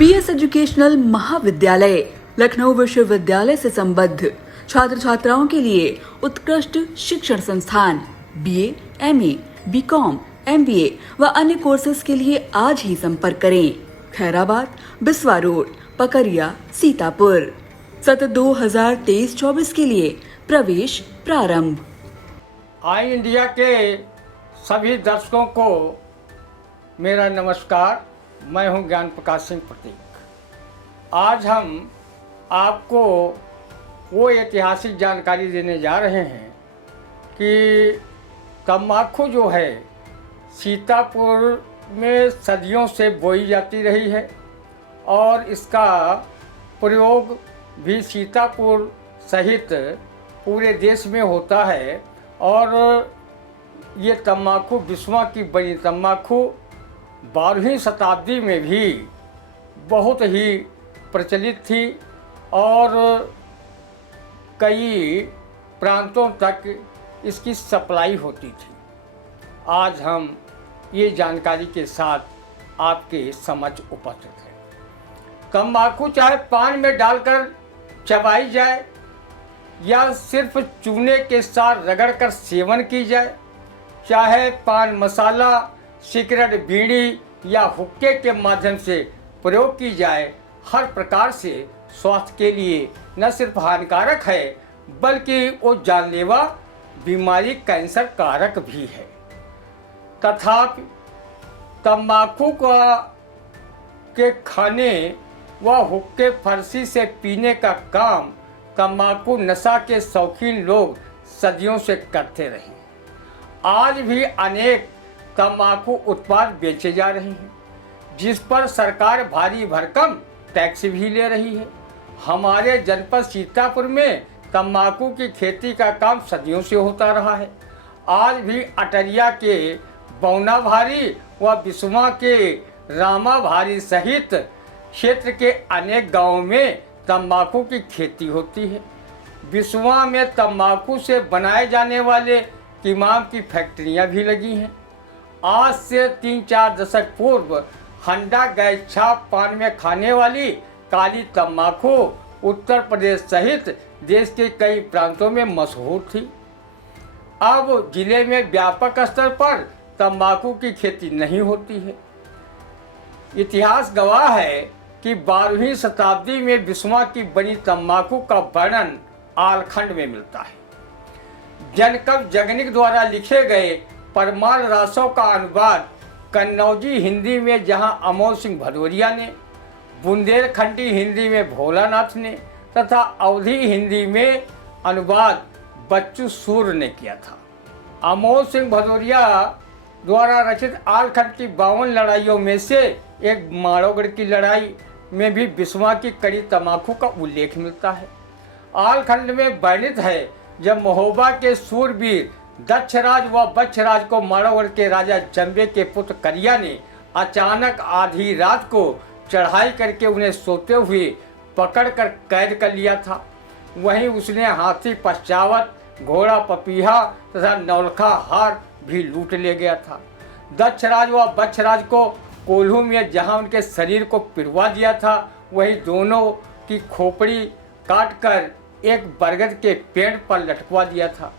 BS educational महाविद्यालय लखनऊ विश्वविद्यालय से संबद्ध छात्र छात्राओं के लिए उत्कृष्ट शिक्षण संस्थान बीए, एमए, बीकॉम, एमबीए व अन्य कोर्सेज के लिए आज ही संपर्क करें। खैराबाद, बिस्वा रोड, पकरिया, सीतापुर। सत्र 2023-24 के लिए प्रवेश प्रारंभ। आई इंडिया के सभी दर्शकों को मेरा नमस्कार। मैं हूं ज्ञान प्रकाश सिंह प्रतीक। आज हम आपको वो ऐतिहासिक जानकारी देने जा रहे हैं कि तम्बाकू जो है सीतापुर में सदियों से बोई जाती रही है और इसका प्रयोग भी सीतापुर सहित पूरे देश में होता है। और ये तम्बाकू बिस्वा की बनी तम्बाकू 12वीं शताब्दी में भी बहुत ही प्रचलित थी और कई प्रांतों तक इसकी सप्लाई होती थी। आज हम ये जानकारी के साथ आपके समक्ष उपस्थित हैं। तम्बाकू चाहे पान में डालकर चबाई जाए या सिर्फ चूने के साथ रगड़कर सेवन की जाए, चाहे पान मसाला, सिगरेट, बीड़ी या हुक्के के माध्यम से प्रयोग की जाए, हर प्रकार से स्वास्थ्य के लिए न सिर्फ हानिकारक है बल्कि वो जानलेवा बीमारी कैंसर कारक भी है। तथापि तम्बाकू के खाने व हुक्के फरसी से पीने का काम तम्बाकू नशा के शौकीन लोग सदियों से करते रहे। आज भी अनेक तम्बाकू उत्पाद बेचे जा रहे हैं जिस पर सरकार भारी भरकम टैक्स भी ले रही है। हमारे जनपद सीतापुर में तम्बाकू की खेती का काम सदियों से होता रहा है। आज भी अटरिया के बौनाभारी व बिस्वा के रामाभारी सहित क्षेत्र के अनेक गांवों में तम्बाकू की खेती होती है। बिस्वा में तम्बाकू से बनाए जाने वाले किमाम की फैक्ट्रियां भी लगी हैं। आज से 3-4 दशक पूर्व हंडा गैस छाप पान में खाने वाली काली तम्बाकू उत्तर प्रदेश सहित देश के कई प्रांतों में मशहूर थी। अब जिले में व्यापक स्तर पर तम्बाकू की खेती नहीं होती है। इतिहास गवाह है कि 12वीं शताब्दी में बिस्वा की बनी तम्बाकू का वर्णन आलखंड में मिलता है। जनकव जगनिक द्वारा लिखे गए परमार रासों का अनुवाद कन्नौजी हिंदी में जहां अमोल सिंह भदौरिया ने, बुंदेलखंडी हिंदी में भोलानाथ ने तथा अवधी हिंदी में अनुवाद बच्चू सूर्य ने किया था। अमोल सिंह भदौरिया द्वारा रचित आलखंड की 52 लड़ाइयों में से एक माड़ोगढ़ की लड़ाई में भी बिस्वा की कड़ी तम्बाकू का उल्लेख मिलता है। आलखंड में वर्णित है जब महोबा के सूरवीर दक्षराज व बच्छराज को माड़ोगढ़ के राजा जंबे के पुत्र करिया ने अचानक आधी रात को चढ़ाई करके उन्हें सोते हुए पकड़कर कैद कर लिया था। वहीं उसने हाथी पश्चावत, घोड़ा पपीहा तथा नौलखा हार भी लूट ले गया था। दक्षराज व बच्छराज को कोल्हू में जहां उनके शरीर को पिरवा दिया था वहीं दोनों की खोपड़ी काटकर एक बरगद के पेड़ पर लटकवा दिया था।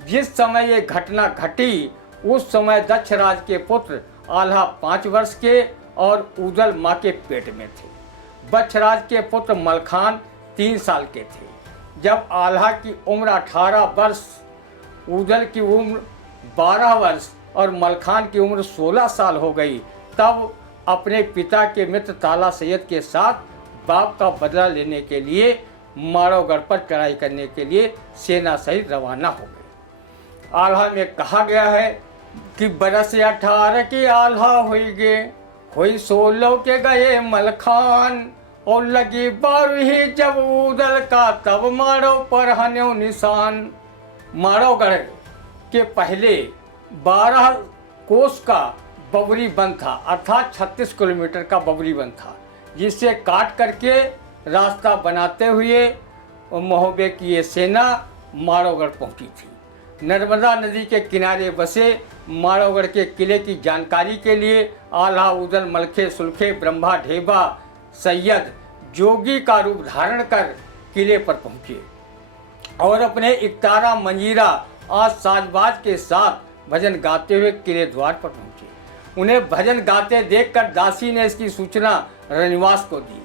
जिस समय ये घटना घटी उस समय दक्षराज के पुत्र आल्हा 5 वर्ष के और उदल माँ के पेट में थे। बच्छराज के पुत्र मलखान 3 साल के थे। जब आल्हा की उम्र 18 वर्ष, उदल की उम्र 12 वर्ष और मलखान की उम्र 16 साल हो गई तब अपने पिता के मित्र ताला सैयद के साथ बाप का बदला लेने के लिए माड़ोगढ़ पर चढ़ाई करने के लिए सेना सहित रवाना हो गए। आल्हा में कहा गया है कि बरस 18 के आल्हा हुई गे, हुई 16 के गए मलखान, और लगी 12वीं जब उदल का तब माड़ो पर हन्यो निशान। माड़ोगढ़ के पहले 12 कोस का बबरी बंद था, अर्थात 36 किलोमीटर का बबरी बंद था, जिससे काट करके रास्ता बनाते हुए महोबे की ये सेना माड़ोगढ़ पहुंची थी। नर्मदा नदी के किनारे बसे माड़ोगढ़ के किले की जानकारी के लिए आल्हा, उदल, मलखे, सुलखे, ब्रह्मा, ढेबा सैयद जोगी का रूप धारण कर किले पर पहुंचे और अपने इकतारा मंजीरा आज साजबाज के साथ भजन गाते हुए किले द्वार पर पहुंचे। उन्हें भजन गाते देखकर दासी ने इसकी सूचना रनिवास को दी।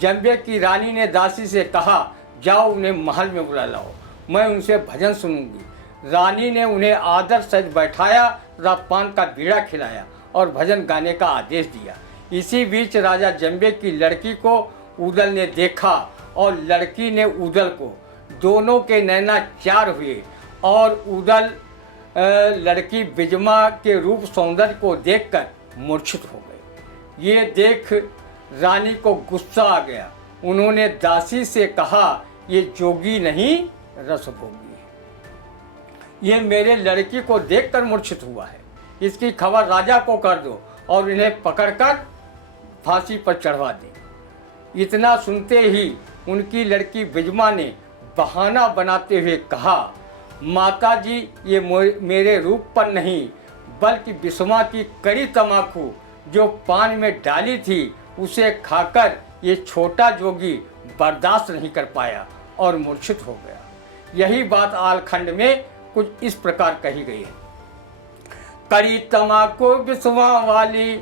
जंबे की रानी ने दासी से कहा, जाओ उन्हें महल में बुला लाओ, मैं उनसे भजन सुनूंगी। रानी ने उन्हें आदर सज बैठाया, पान का बीड़ा खिलाया और भजन गाने का आदेश दिया। इसी बीच राजा जंबे की लड़की को उदल ने देखा और लड़की ने उदल को। दोनों के नैना चार हुए और उदल लड़की बिजमा के रूप सौंदर्य को देखकर मूर्छित हो गए। ये देख रानी को गुस्सा आ गया। उन्होंने दासी से कहा, ये जोगी नहीं रसभोगी है। ये मेरे लड़की को देखकर मूर्छित हुआ है। इसकी खबर राजा को कर दो और इन्हें पकड़कर फांसी पर चढ़वा दे। इतना सुनते ही उनकी लड़की बिजमा ने बहाना बनाते हुए कहा, माताजी, ये मेरे रूप पर नहीं बल्कि बिस्मा की कड़ी तमाकू जो पान में डाली थी उसे खाकर ये छोटा जोगी बर्दाश्त नहीं कर पाया और मूर्छित हो गया। यही बात आलखंड में कुछ इस प्रकार कही गई है। कड़ी तमाकू बिस्मा वाली,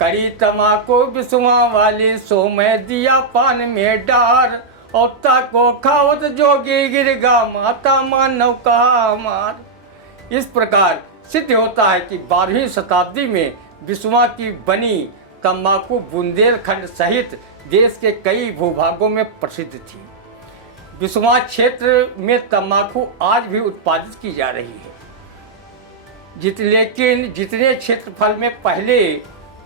कड़ी तमाकू बिस्मा वाली, सो मैं दिया पान में डार, औता को खावत जोगी गिरगा, माता मानव कहा मार। इस प्रकार सिद्ध होता है कि 12वीं शताब्दी में बिस्वा की बनी तंबाकू बुंदेलखंड सहित देश के कई भूभागों में प्रसिद्ध थी। बिस्वा क्षेत्र में तंबाकू आज भी उत्पादित की जा रही है। लेकिन जितने क्षेत्रफल में पहले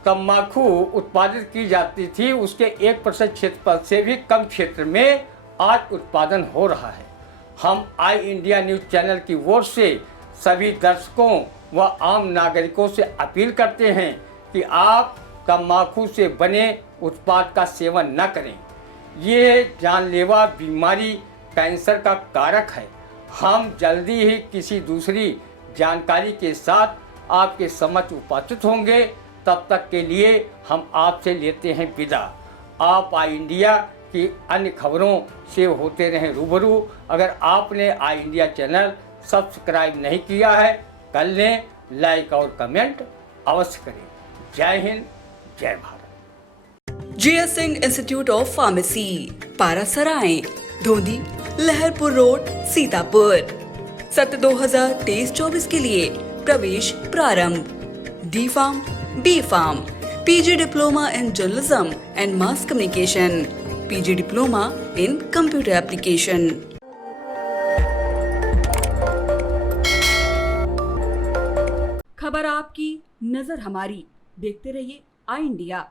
तंबाकू उत्पादित की जाती थी उसके 1% क्षेत्रफल से भी कम क्षेत्र में आज उत्पादन हो रहा है। हम आई इंडिया न्यूज़ चैनल की ओर से सभी दर्शकों व आम नागरिकों से अपील करते हैं कि आप तंबाकू से बने उत्पाद का सेवन न करें। ये जानलेवा बीमारी कैंसर का कारक है। हम जल्दी ही किसी दूसरी जानकारी के साथ आपके समक्ष उपस्थित होंगे। तब तक के लिए हम आपसे लेते हैं विदा। आप आई इंडिया की अन्य खबरों से होते रहें रूबरू। अगर आपने आई इंडिया चैनल सब्सक्राइब नहीं किया है, कर लें, लाइक और कमेंट अवश्य करें। जय हिंद, जय Bharat. GS Singh institute of pharmacy, Parasrai, Dhondhi, Laharpur road, Sitapur. सत्र 2023-24 के लिए प्रवेश प्रारंभ। D Farm, B Farm, PG Diploma in Journalism and Mass Communication, PG Diploma in Computer Application। खबर आपकी, नजर हमारी। देखते रहिए आई इंडिया।